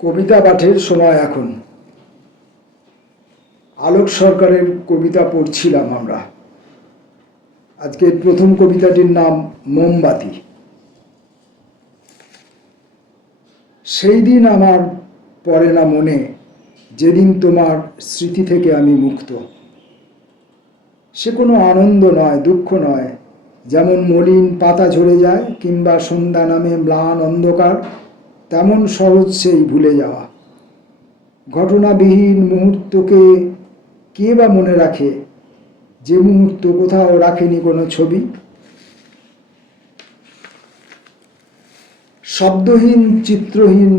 কবিতা পাঠের সময় এখন। আলোক সরকারের কবিতা পড়ছিলাম আমরা। আজকের প্রথম কবিতাটির নাম মোমবাতি। সেই দিন আমার পড়ে না মনে, যেদিন তোমার স্মৃতি থেকে আমি মুক্ত। সে কোনো আনন্দ নয়, দুঃখ নয়, যেমন মলিন পাতা ঝরে যায় কিংবা সন্ধ্যা নামে ম্লান অন্ধকার, তেমন সহজ সেই ভুলে যাওয়া। ঘটনাবিহীন মুহূর্তকে কে বা মনে রাখে, যে মুহূর্ত কোথাও রাখেনি কোনো ছবি। শব্দহীন চিত্রহীন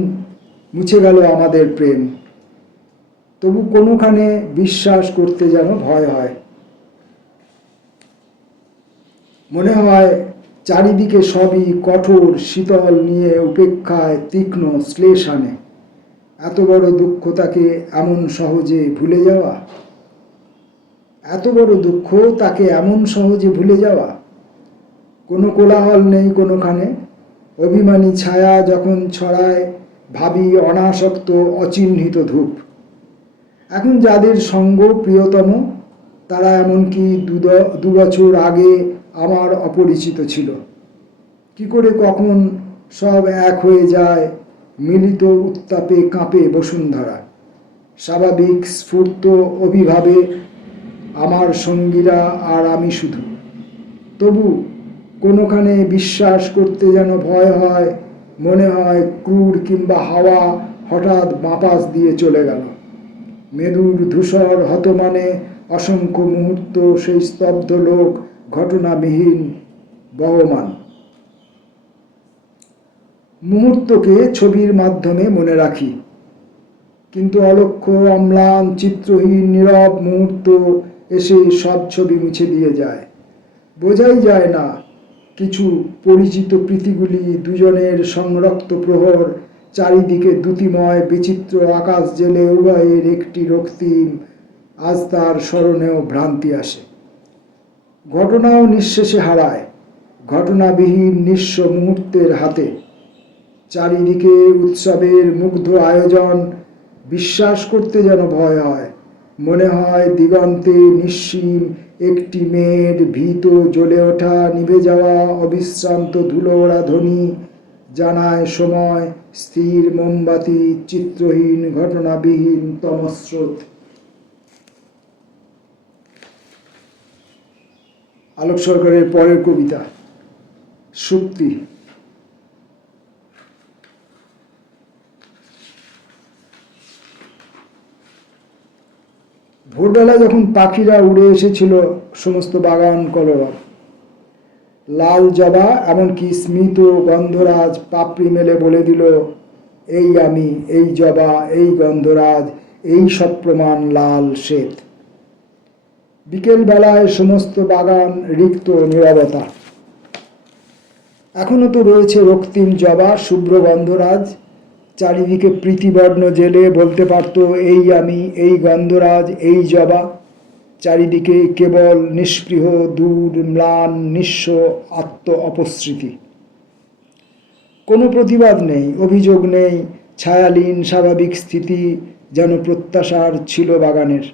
মুছে গেল আমাদের প্রেম, তবু কোনোখানে বিশ্বাস করতে যেন ভয় হয়। মনে হয় চারিদিকে সবই কঠোর শীতল নিয়ে উপেক্ষায় তীক্ষ্ণ শ্লেষ আনে। এত বড় দুঃখ তাকে এমন সহজে ভুলে যাওয়া, এত বড় দুঃখ তাকে এমন সহজে ভুলে যাওয়া। কোনো কোলাহল নেই কোনোখানে, অভিমানী ছায়া যখন ছড়ায় ভাবি অনাসক্ত অচিহ্নিত ধূপ। এখন যাদের সঙ্গ প্রিয়তম, তারা এমনকি 2 বছর আগে আমার অপরিচিত ছিল। কি করে কখন সব এক হয়ে যায়, মিলিত উত্তাপে কাঁপে বসুন্ধরা। স্বাভাবিক স্ফূর্ত অভিভাবে আমার সঙ্গীরা আর আমি শুধু। তবু কোনোখানে বিশ্বাস করতে যেন ভয় হয়, মনে হয় ক্রূর কিংবা হাওয়া হঠাৎ বাপাস দিয়ে চলে গেল। মেরুর ধূসর হতমানে অসংখ্য মুহূর্ত সেই স্তব্ধ লোক, ঘটনাবিহীন বহমান। মুহূর্তকে ছবির মাধ্যমে মনে রাখি, কিন্তু অলক্ষ্য অম্লান চিত্রহীন নীরব মুহূর্ত এসে সব ছবি মুছে দিয়ে যায়। বোঝাই যায় না কিছু পরিচিত প্রীতিগুলি, দুজনের সংরক্ত প্রহর, চারিদিকে দ্যুতিময় বিচিত্র আকাশ জেলে উভয়ের একটি রক্তিম। আজ তার স্মরণেও ভ্রান্তি আসে। ঘটনাও নিঃশেষে হারায়, ঘটনাবিহীন নিঃস্ব মুহূর্তের হাতে। চারিদিকে উৎসবের মুগ্ধ আয়োজন, বিশ্বাস করতে যেন ভয় হয়। মনে হয় দিগন্তে নিঃসীম একটি মেয়ের ভীত জ্বলে ওঠা নিভে যাওয়া অবিশ্রান্ত ধুলোড়া ধ্বনি জানায় সময়, স্থির মোমবাতি, চিত্রহীন ঘটনাবিহীন তমস্রোত। আলোক সরকারের পরের কবিতা সুপ্তি। ভোরবেলা যখন পাখিরা উড়ে এসেছিল সমস্ত বাগান কলরব, লাল জবা এমনকি স্মিত গন্ধরাজ পাপড়ি মেলে বলে দিল, এই আমি, এই জবা, এই গন্ধরাজ, এই সব প্রমাণ লাল শ্বেত। বিকেল বেলায় সমস্ত বাগান রিক্ত নীরবতা। এখনো তো রয়েছে রক্তিম জবা, শুভ্র গন্ধরাজ। চারিদিকে প্রীতিবর্ণ জেলে বলতে পারত, এই আমি, এই গন্ধরাজ, এই জবা। চারিদিকে কেবল নিষ্পৃহ দূর ম্লান নিঃস্ব আত্ম অপস্মৃতি। কোনো প্রতিবাদ নেই, অভিযোগ নেই, ছায়ালীন স্বাভাবিক স্থিতি যেন প্রত্যাশার ছিল বাগানের।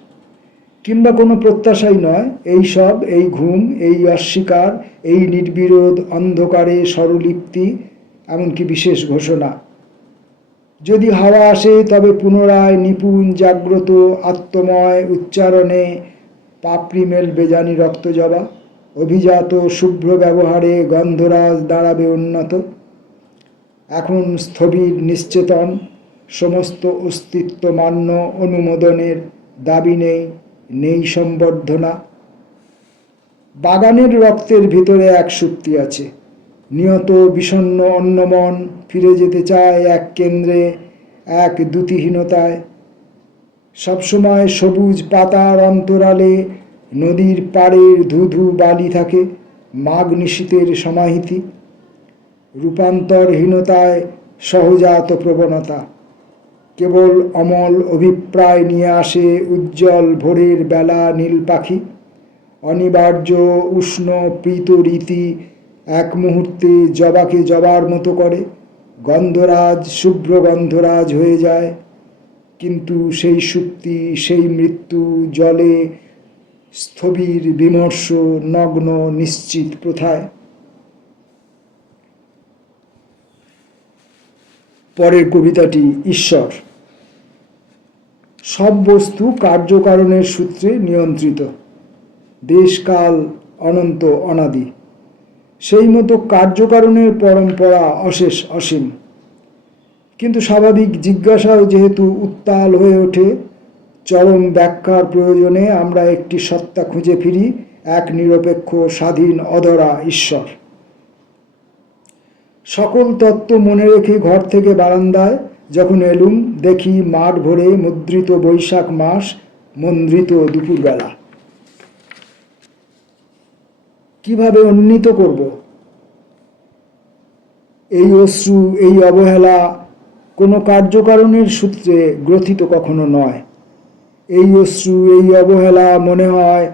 কিংবা কোনো প্রত্যাশাই নয়, এই সব, এই ঘুম, এই অস্বীকার, এই নির্বিরোধ অন্ধকারে স্বরলিপ্তি, এমনকি বিশেষ ঘোষণা। যদি হাওয়া আসে তবে পুনরায় নিপুণ জাগ্রত আত্মময় উচ্চারণে পাপড়ি মেলবে জানি রক্তজবা। অভিজাত শুভ্র ব্যবহারে গন্ধরাজ দাঁড়াবে উন্নত। এখন স্থবির নিশ্চেতন, সমস্ত অস্তিত্ব মান্য অনুমোদনের দাবি নেই, নেই সম্বর্ধনা। বাগানের রক্তের ভিতরে এক শক্তি আছে, নিয়ত বিষণ্ণ অন্যমন ফিরে যেতে চায় এক কেন্দ্রে, এক দ্যুতিহীনতায়। সবসময় সবুজ পাতার অন্তরালে নদীর পাড়ের ধুধু বালি থাকে, মাঘ নিশীথের সমাহিতি। রূপান্তরহীনতায় সহজাত প্রবণতা, কেবল অমল অভিপ্রায় নিয়ে আসে উজ্জ্বল ভোরের বেলা নীল পাখি। অনিবার্য উষ্ণ প্রীত রীতি এক মুহূর্তে জবাকে জবার মতো করে, গন্ধরাজ শুভ্র গন্ধরাজ হয়ে যায়, কিন্তু সেই সুপ্তি, সেই মৃত্যু জলে স্থবির বিমর্ষ নগ্ন নিশ্চিত প্রথায়। পরের কবিতাটি ঈশ্বর। সব বস্তু কার্যকারণের সূত্রে নিয়ন্ত্রিত, দেশকাল অনন্ত অনাদি, সেই মতো কার্যকারণের পরম্পরা অশেষ অসীম। কিন্তু স্বাভাবিক জিজ্ঞাসাও যেহেতু উত্তাল হয়ে ওঠে, চরম ব্যাখ্যার প্রয়োজনে আমরা একটি সত্তা খুঁজে ফিরি, এক নিরপেক্ষ স্বাধীন অধরা ঈশ্বর। সকল তত্ত্ব মনে রেখে ঘর থেকে বারান্দায় যখন এলুম, দেখি মাঠ ভরে মুদ্রিত বৈশাখ মাস, মন্দ্রিত দুপুরবেলা। কিভাবে উন্নীত করব এই অশ্রু, এই অবহেলা? কোনো কার্যকারণের সূত্রে গ্রথিত কখনো নয়। এই অশ্রু, এই অবহেলা মনে হয়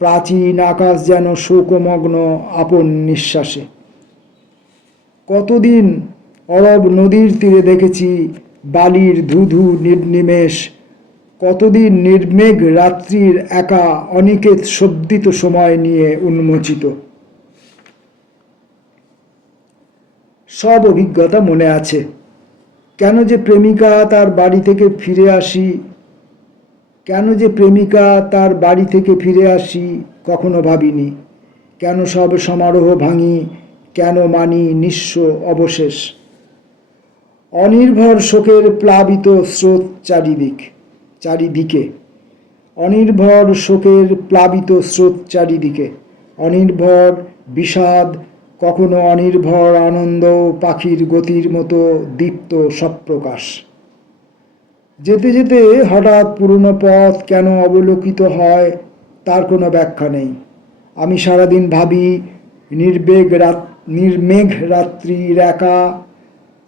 প্রাচীন আকাশ যেন শোকমগ্ন আপন নিঃশ্বাসে। কতদিন অরব নদীর তীরে দেখেছি বালির ধুধু নির্নিমেষ, কতদিন নির্মেঘ রাত্রির একা অনিকেত শব্দিত সময় নিয়ে উন্মোচিত। সব অভিজ্ঞতা মনে আছে। কেন যে প্রেমিকা তার বাড়ি থেকে ফিরে আসি, কেন যে প্রেমিকা তার বাড়ি থেকে ফিরে আসি কখনো ভাবিনি। কেন সব সমারোহ ভাঙি, কেন মানি নিঃস্ব অবশেষ। অনির্ভর শোকের প্লাবিত স্রোত চারিদিকে, অনির্ভর শোকের প্লাবিত স্রোত চারিদিকে, অনির্ভর বিষাদ, কখনো অনির্ভর আনন্দ, পাখির গতির মতো দীপ্ত সপ্রকাশ। যেতে যেতে হঠাৎ পুরনো পথ কেন অবলোকিত হয় তার কোনো ব্যাখ্যা নেই। আমি সারাদিন ভাবি নির্মেঘ রাত্রির একা,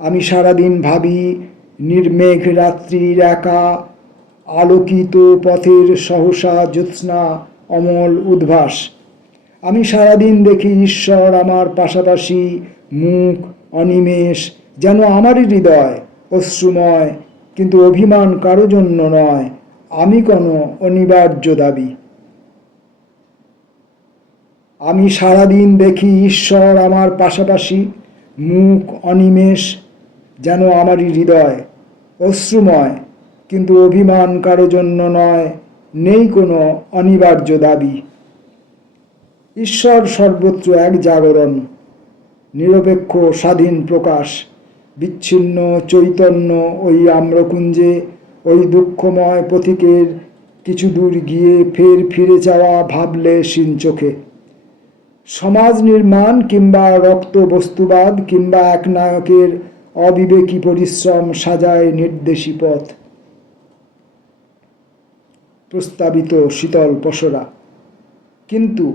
আমি সারাদিন ভাবি নির্মেঘ রাত্রির একা, আলোকিত পথের সহসা জ্যোৎস্না অমল উদ্ভাস। আমি সারাদিন দেখি ঈশ্বর আমার পাশাপাশি, মুখ অনিমেষ, যেন আমারই হৃদয় অশ্রুময়, কিন্তু অভিমান কারো জন্য নয়, আমি কোনো অনিবার্য দাবি। আমি সারাদিন দেখি ঈশ্বর আমার পাশাপাশি, মুখ অনিমেষ, যেন আমারই হৃদয় অশ্রুময়, কিন্তু অভিমান কারো জন্য নয়, নেই কোনো অনিবার্য দাবি। ঈশ্বর সর্বত্র এক জাগরণ, নিরপেক্ষ স্বাধীন প্রকাশ, বিচ্ছিন্ন চৈতন্য ওই আম্রকুঞ্জে, ওই দুঃখময় পথিকের কিছু দূর গিয়ে ফের ফিরে যাওয়া ভাবলে শিন চোখে। সমাজ নির্মাণ কিংবা রক্ত বস্তুবাদ কিংবা এক নায়কের অবিবেকী পরিশ্রম সাজায় নির্দেশী পথ। প্রস্তাবিত শীতল পসরা, কিন্তু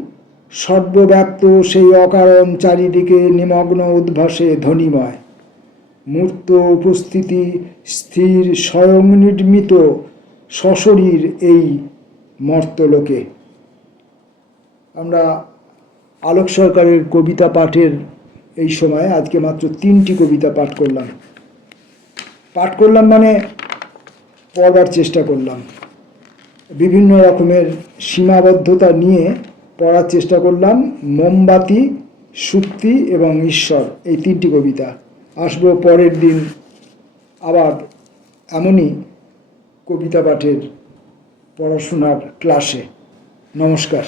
সর্বব্যাপ্ত সেই অকারণ চারিদিকে নিমগ্ন উদ্ভাসে ধ্বনিময়। মূর্ত উপস্থিতি স্থির স্বয়ং নির্মিত সশরীর এই মর্তলোকে। আমরা আলোক সরকারের কবিতা পাঠের এই সময় আজকে মাত্র 3টি কবিতা পাঠ করলাম মানে পড়বার চেষ্টা করলাম। বিভিন্ন রকমের সীমাবদ্ধতা নিয়ে পড়ার চেষ্টা করলাম। মোমবাতি, সুক্তি এবং ঈশ্বর, এই 3টি কবিতা। আসবো পরের দিন আবার এমনই কবিতা পাঠের পড়াশোনার ক্লাসে। নমস্কার।